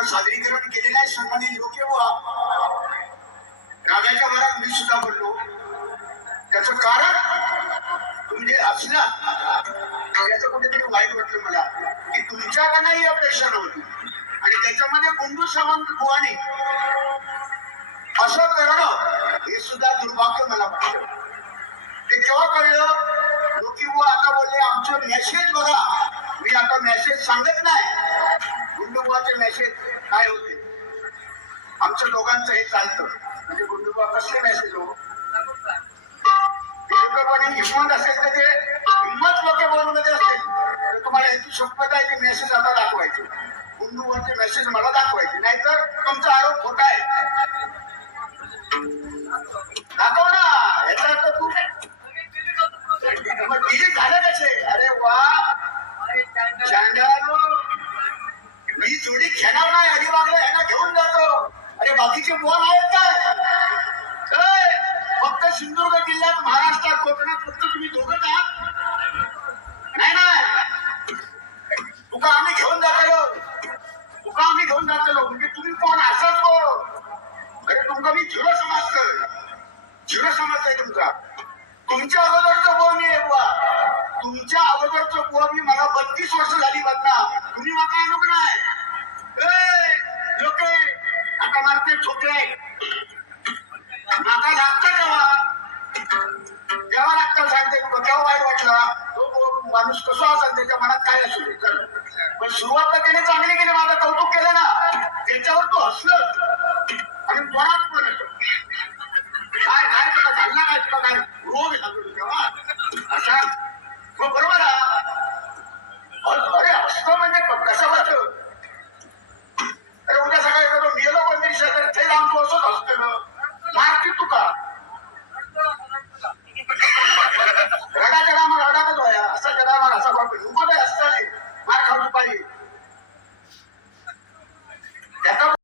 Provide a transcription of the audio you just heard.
त्यानं सादरीकरण केलेलं आहे सन्माननीय लोकेवा. रागाच्या भरात मी सुद्धा बोललो. त्याचं कारण तुम्ही असला त्याचं कुठेतरी वाईट वाटलं मला की तुमच्याकडनंही अपेक्षा नव्हती आणि त्याच्यामध्ये गुंडू सावंत बुवानी असं करणं हे सुद्धा दुर्भाग्य मला वाटलं. ते केव्हा कळलं लोकी बुवा आता बोलले आमचं मेसेज बघा. मी आता मेसेज सांगत नाही. गुंडू बुवाचे मेसेज काय होते आमच्या दोघांचं हे चालतं. म्हणजे गुंडू बुवा कसले मेसेज हो हिंमत असेल तर ते हिंमत लोक बोलमध्ये असेल तर तुम्हाला ह्याची शपथ आहे की मेसेज आता दाखवायचे. गुंडूवरचे मेसेज मला दाखवायचे नाहीतर तुमचा आरोप खोटा आहे. दाखव ना. याचा अर्थ तू मग डिलीट झाले कसे. अरे वा चांडालो मी जोडी घेणार नाही. अलिबागला ह्यांना घेऊन जातो. अरे बाकीचे बोल आहेत काय फक्त सिंधुदुर्ग जिल्ह्यात महाराष्ट्रात कोकणात फक्त तुम्ही दोघंच आहात. नाही नाही तुका आम्ही घेऊन जातो. तुका आम्ही घेऊन जातो म्हणजे तुम्ही कोण असाच हो. अरे तुमचा मी झिरो समाज कर. झिरो समाज आहे तुमचा. तुमच्या अगोदरचं बुवा मी आहे बुवा. तुमच्या अगोदरचं बुवा मी मला 32 वर्ष झाली बघा. तुम्ही माका आणूक नाही. लोक आता मारते छोटे माका लागतं तेव्हा लागतं सांगते केव्हा वाईट वाटला तो माणूस कसा असेल त्याच्या मनात काय असू दे. पण सुरुवात तर त्याने चांगली केली. माझं कौतुक केलं ना त्याच्यावर तो हसलं आणि मनात पण काय काय तुला झाला काय तुला काय रोग झालो तेव्हा असा बरोबर अरे हसतो म्हणजे कसं वाटतं. अरे उद्या सकाळी गेलो कोणतरी शेतात ते आमचं असंच हसतं ना मारती तुका रडाच्या कामात रडातच व्हाया. असा जगावर असा बाप असतं मार खाऊ पाहिजे.